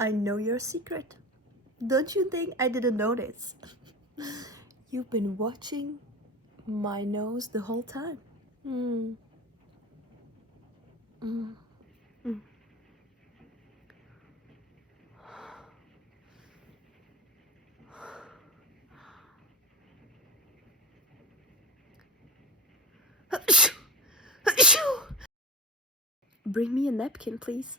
I know your secret. Don't you think I didn't notice? You've been watching my nose the whole time. Mm. Mm. Mm. Bring me a napkin, please.